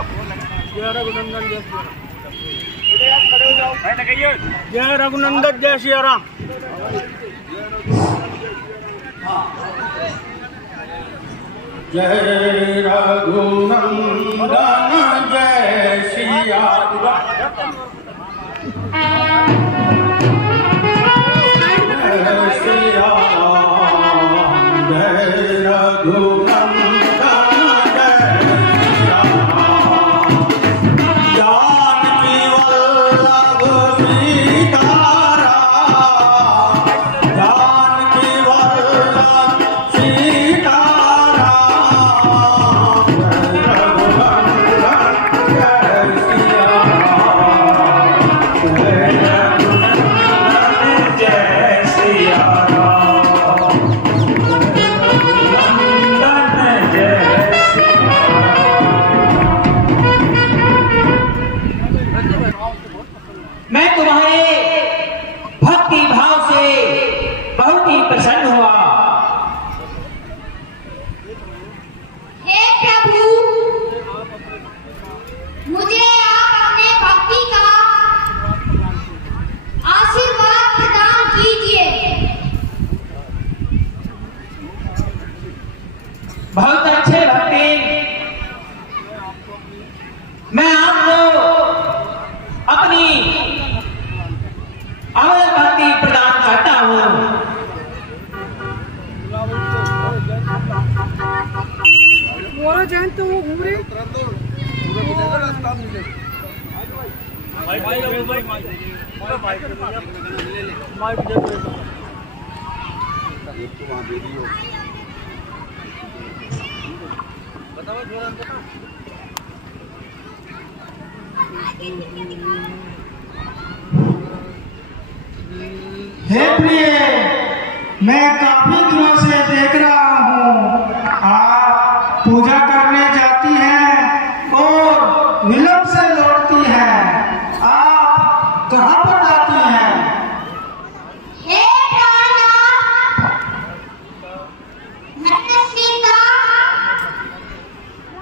जय रघुनंदन जय श्री राम। जय रघुनंदन जय श्री राम। जय रघुनंदन जय सिया राम। जय सिया राम जय रघुनंदन जय सिया राम। जानकी वल्लभ सीताराम। जानकी वल्लभ सीताराम। मैं तुम्हारे भक्ति भाव से बहुत ही प्रसन्न हुआ। हे प्रभु, मुझे आप अपने भक्ति का आशीर्वाद प्रदान कीजिए। बहुत अच्छे भक्ति, मैं आपको अपनी अमर भक्ति प्रदान करता हूँ। मोरा जयंत तो वो घूम रही हे प्रिय, मैं काफी दिनों से देख रहा हूँ आप पूजा करने जाती हैं और विलंब से लौटती हैं। आप कहाँ पर जाती हैं? हे प्राणनाथ, मैं सीता,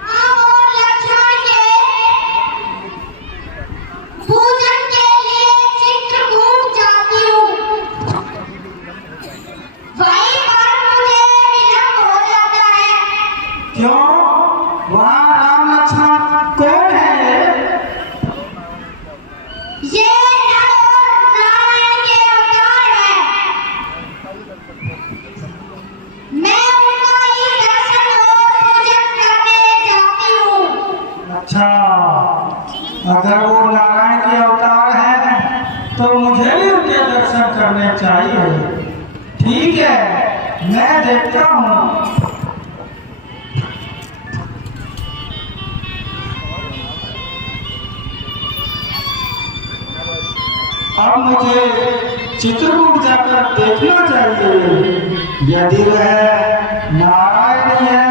राम और लक्ष्मण के पूजन के लिए चित्रकूट जाती हूँ। वहीं पर मुझे विलंब हो जाता है। क्यों? वहाँ राम लक्ष्मण कौन है? ये नर और नारायण के अवतार हैं। मैं उनका ही दर्शन और पूजन करने जाती हूँ। अच्छा, अगर वो नारायण के अवतार हैं तो मुझे भी उनके दर्शन करने चाहिए। ठीक है, मैं देखता हूँ। अब मुझे चित्रकूट जाकर देखना चाहिए। यदि वह नारायण ही है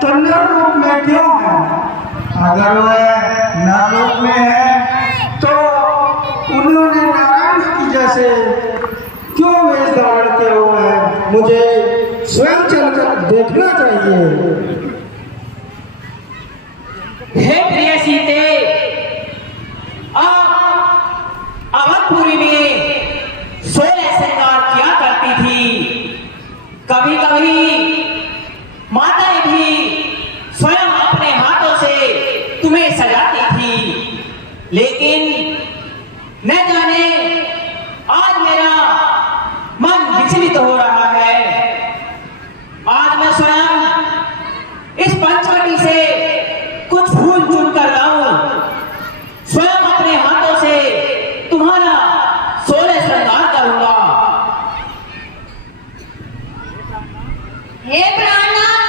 तो नर रूप में क्यों है? अगर वह नर रूप में है तो उन्होंने नारायण की जैसे क्यों वेश धारण किया हुआ है? मुझे स्वयं चलकर देखना चाहिए। हे प्रिय सीते, आप अवधपुरी में 16 श्रृंगार किया करती थी। कभी कभी माताएं भी स्वयं अपने हाथों से तुम्हें सजाती थी, लेकिन न जाने आज मेरा मन विचलित हो रहा है। आज मैं स्वयं इस पंचवटी से कुछ फूल चुन कर लाऊं, स्वयं अपने हाथों से तुम्हारा 16 श्रृंगार करूंगा। हे प्राणनाथ,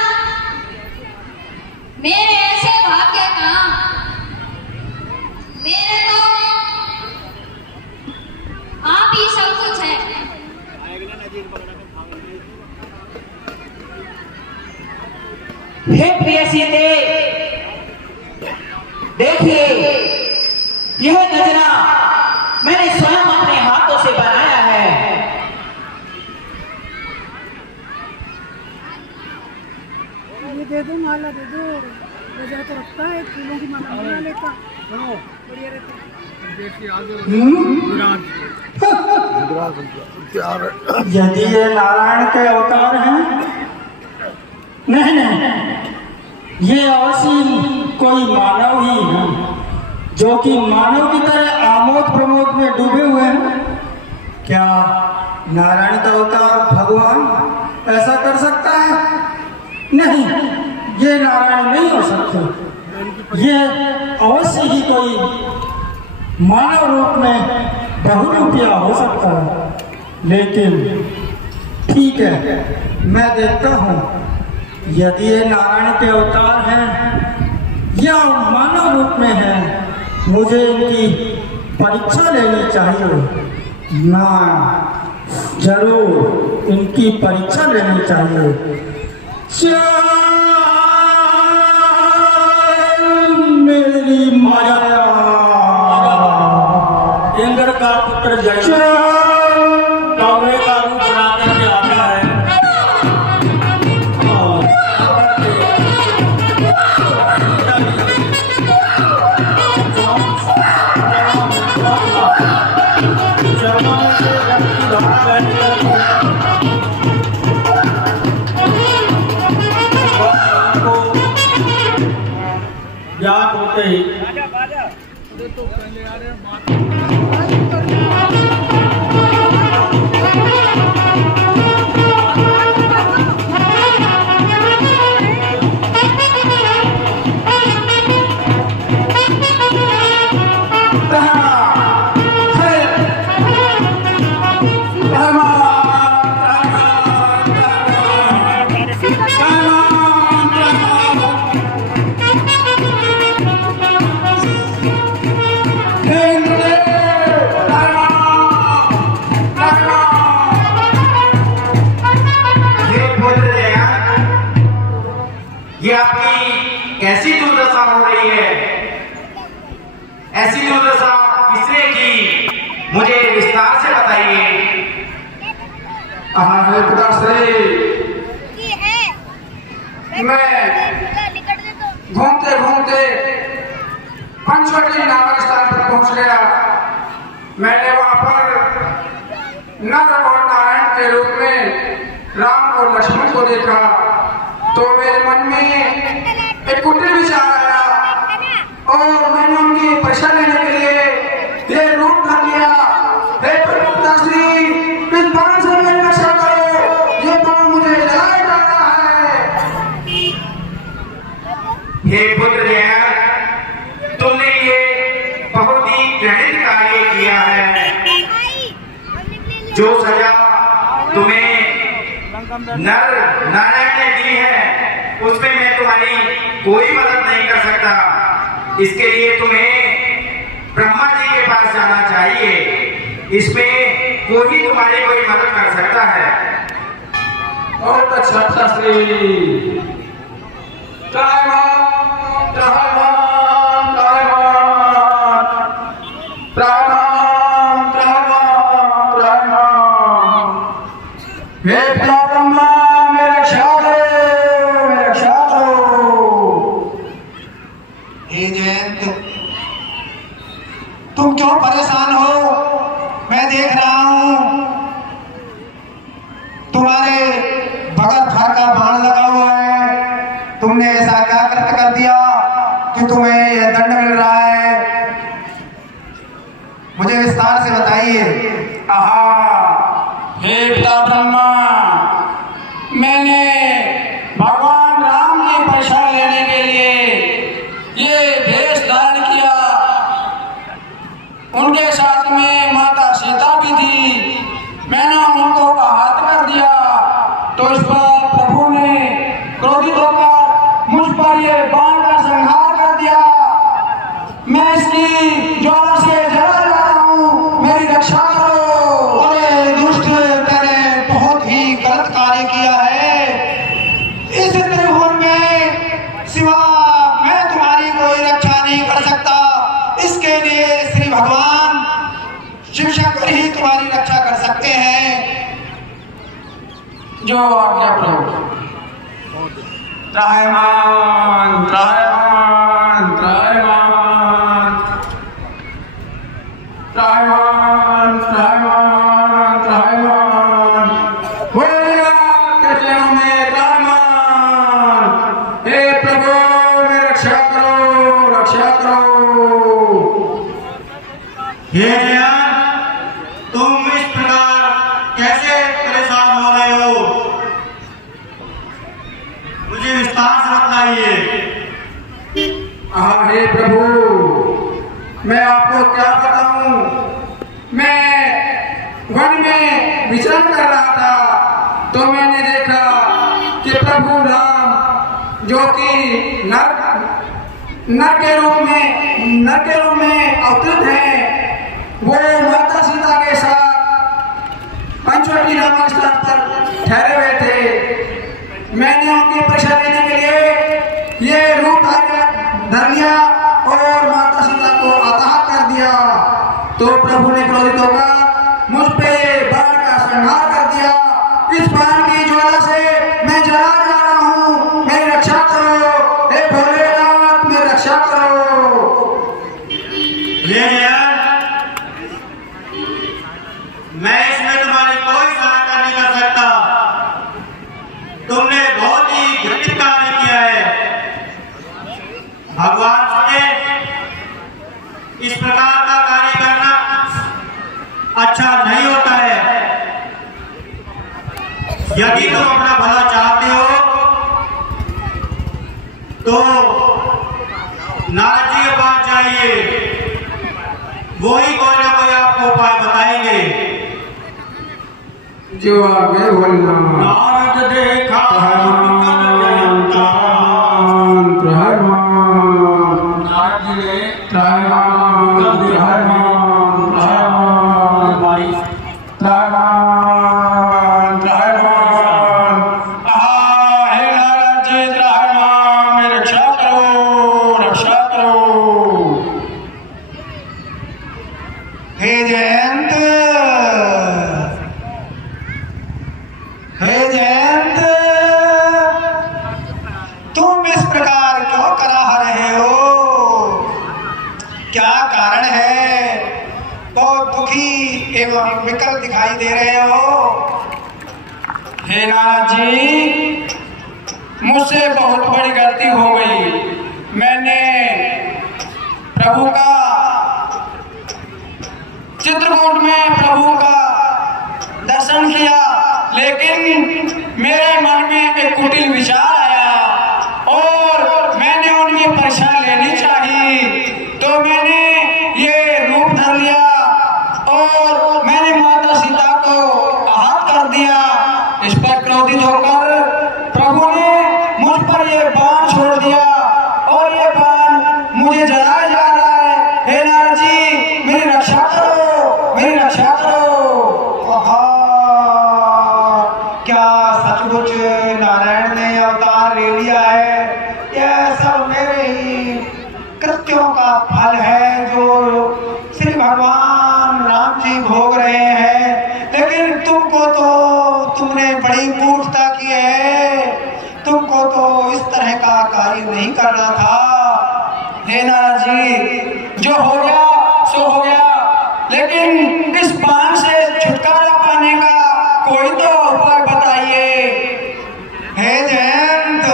मेरे ऐसे भाग्य का, मेरे तो आप ही सब कुछ है। हे प्रिय सीते, देखिए यह गजरा मैंने स्वयं अपने हाथों से बनाया है। ये दे दो, माला दे दो। बजा तो रखता है, फूलों की माला। लेता सुनो बढ़िया रहता देसी आलू यदि ये नारायण के अवतार हैं, नहीं नहीं, ये अवश्य कोई मानव ही है, जो कि मानव की तरह आमोद प्रमोद में डूबे हुए हैं। क्या नारायण का अवतार भगवान ऐसा कर सकता है? नहीं, ये नारायण नहीं हो सकते। ये अवश्य ही कोई मानव रूप में बहुरूपिया हो सकता है। लेकिन ठीक है, मैं देखता हूँ यदि ये नारायण के अवतार हैं या मानव रूप में हैं, मुझे इनकी परीक्षा लेनी चाहिए। मैं जरूर इनकी परीक्षा लेनी चाहिए। चल मेरी माया, इंद्र का पुत्र जय कौवे का रूप बना करके आता है। याद होते ही तो पहले आ रहे ये आपकी कैसी दुर्दशा हो रही है? ऐसी दुर्दशा किसने की? मुझे विस्तार से बताइए। हमारे पिताश्री, मैं घूमते घूमते पंचवटी नामक स्थान पर पहुंच गया। मैंने वहां पर नर और नारायण के रूप में राम और लक्ष्मण को देखा, तो मेरे मन में एक कुटिल विचार आया और मैंने उनकी परीक्षा लेने के लिए ये रूप कर लिया। हे पिताश्री, इस बाण से मेरी रक्षा करो, ये बाण मुझे जलाया जा रहा है। हे पुत्र जय, तुमने ये बहुत ही घृणित कार्य किया है। जो सजा तुम्हें नर नारायण ने दी है, उसमें मैं तुम्हारी कोई मदद नहीं कर सकता। इसके लिए तुम्हें ब्रह्मा जी के पास जाना चाहिए। इसमें कोई तुम्हारी कोई मदद कर सकता है। बहुत अच्छा पिताश्री। तुम क्यों परेशान हो? मैं देख रहा हूं तुम्हारे बगल भर का बाण लगा हुआ है। तुमने ऐसा क्या कृत्य कर दिया कि तुम्हें यह दंड मिल रहा है? मुझे विस्तार से बताइए। हे पिता ब्रह्मा, मैंने भगवान राम की परीक्षा लेने के लिए ये भेष धारण किया। उनके साथ में माता सीता भी थी। मैंने उनको आहत कर दिया, तो इस पर प्रभु ने क्रोधित होकर मुझ पर ये बाण का संहार कर दिया। मैं इसकी ज्वाला से जला जा रहा हूँ, मेरी रक्षा करो। अरे दुष्ट, तेने बहुत ही गलत कार्य किया है। इस त्रिभुवन में सिवा मैं तुम्हारी कोई रक्षा नहीं कर सकता। इसके लिए श्री भगवान शिव शंकर ही तुम्हारी रक्षा कर सकते हैं। जो आज्ञा प्रभु। त्रायमान त्रायमान त्रायमान। हे जयन, तुम इस प्रकार कैसे परेशान हो रहे हो? मुझे विस्तार से बताइए। हाँ हे प्रभु, मैं आपको क्या बताऊं। मैं वन में विचरण कर रहा था तो मैंने देखा कि प्रभु राम जो कि नर के रूप में अवतरित हैं, वो माता सीता के साथ पंचवटी नामक स्थान पर ठहरे हुए थे। मैंने उनकी परीक्षा लेने के लिए ये रूप धर लिया और माता सीता को अतः कर दिया, तो प्रभु ने क्रोधित होकर मुझ पे बाण का संहार कर दिया। इस बाण की ज्वाला से मैं जला जा रहा हूँ, मेरी रक्षा करो हे भोलेनाथ, मेरी रक्षा करो। हे जयन, मैं इसमें तुम्हारी कोई सहायता नहीं कर सकता। तुमने बहुत ही घृणित कार्य किया है। भगवान से इस प्रकार का कार्य करना अच्छा नहीं होता है। यदि तुम अपना भला चाहते हो तो नारद जी के पास जाइए, वही कोई ना कोई आपको उपाय बताएंगे। जो आगे बोलना नारद देखा हे जयंत, हे जयंत, तुम इस प्रकार क्यों करा रहे हो? क्या कारण है? बहुत दुखी एवं विकल दिखाई दे रहे हो। हे नारद जी, मुझसे बहुत बड़ी गलती हो गई। मैंने प्रभु का चित्रकूट में प्रभु का दर्शन किया, लेकिन मेरे मन में एक कुटिल विचार आया और मैंने उनकी परीक्षा लेनी चाहिए, तो मैंने ये रूप धर लिया और मैंने माता सीता को आहत कर दिया। इस पर क्रोधित होकर प्रभु ने मुझ पर ये बाण छोड़ दिया और ये बाण मुझे जलाया जा रहा है। हे नारद जी, मेरी रक्षा करो, मेरी रक्षा करो। आहा, क्या सचमुच नारायण ने अवतार ले लिया है? यह सब मेरे ही कृत्यों का फल है जो श्री भगवान राम जी भोग रहे हैं। लेकिन तुमने बड़ी मूर्खता की है। तुमको तो इस तरह का कार्य नहीं करना था। हे नारद जी, जो हो गया सो हो गया, लेकिन इस बाण से छुटकारा पाने का कोई तो उपाय बताइए। हे जयंत,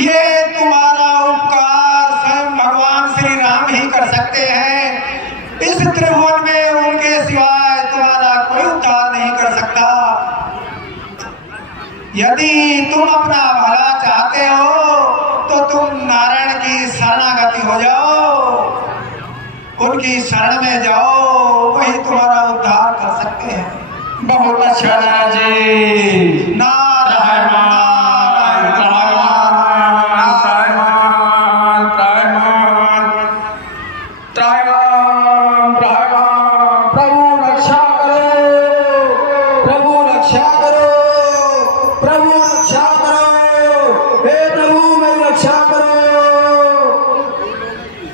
ये तुम्हारा उपकार स्वयं भगवान श्री राम ही कर सकते हैं। इस त्रिभुवन में उनके सिवाय तुम्हारा कोई उद्धार नहीं कर सकता। यदि तुम अपना भला चाहते हो तो तुम नारायण की शरणागति हो जाओ, उनकी शरण में जाओ, वही तुम्हारा उद्धार कर सकते हैं। बहुत अच्छा नारद जी। नारायण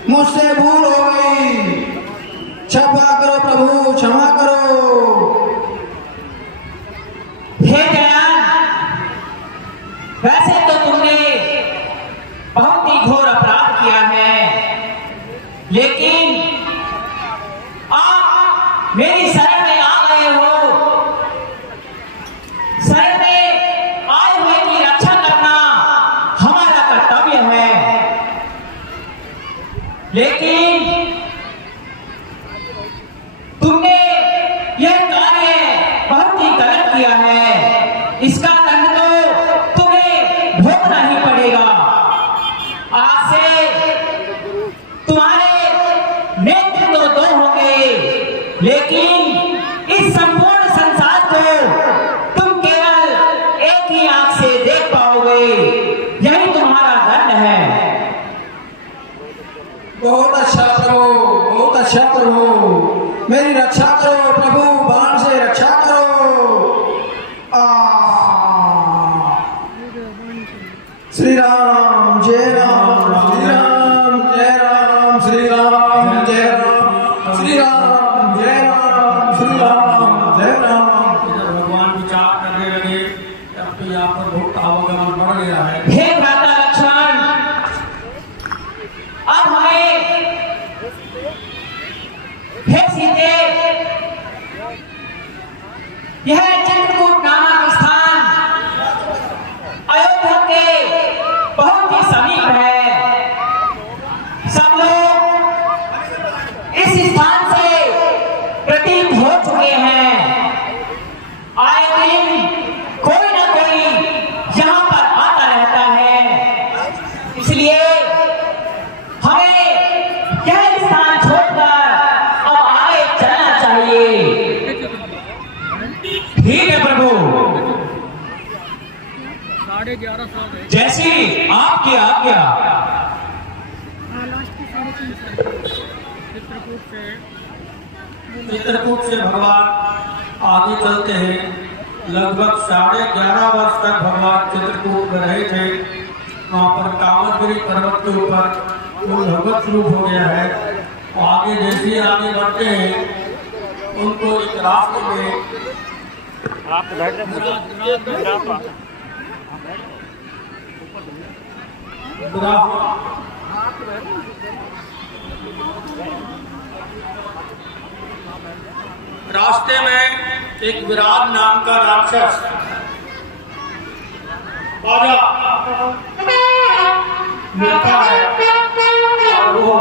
मुझसे भूल हो गई, क्षमा करो प्रभु, क्षमा करो। हे जयन, वैसे तो तुमने बहुत ही घोर अपराध किया है, लेकिन आप मेरी शरण में आ गए हो। शरण में आए हुए की रक्षा करना हमारा कर्तव्य है, लेकिन तुम्हारे नेत्र तो दो होंगे, लेकिन इस संपूर्ण संसार को तुम केवल एक ही आंख से देख पाओगे। यही तुम्हारा दंड है। बहुत अच्छा प्रभु, बहुत अच्छा प्रभु, मेरी रक्षा करो प्रभु, बाण से रक्षा करो। श्री राम जय राम, श्री राम जय राम, श्री राम जय राम, श्री राम जय राम, श्री राम जय राम। जब भगवान विचार करने लगे तब तो यहाँ पर बहुत आवागमन बढ़ गया है। हे भ्राता लक्ष्मण, अब हमें, हे सीते, यह चित्रकूट नामक स्थान अयोध्या के बहुत ही समीप है। सब लोग इस स्थान से प्रतीत हो चुके हैं। आए दिन कोई ना कोई यहाँ पर आता रहता है, इसलिए हमें यह स्थान छोड़कर अब आगे चलना चाहिए। ठीक है प्रभु, जैसी आपकी आज्ञा। चित्रकूट से भगवान आगे चलते हैं। लगभग 11.5 वर्ष तक भगवान चित्रकूट में रहे थे। वहाँ पर कामदगिरी पर्वत के ऊपर वो भगवत रूप हो गया है। आगे जैसे ही आगे बढ़ते हैं उनको एक रास्ते में रास्ते में एक विराट नाम का राक्षस राजा मिलता है और वो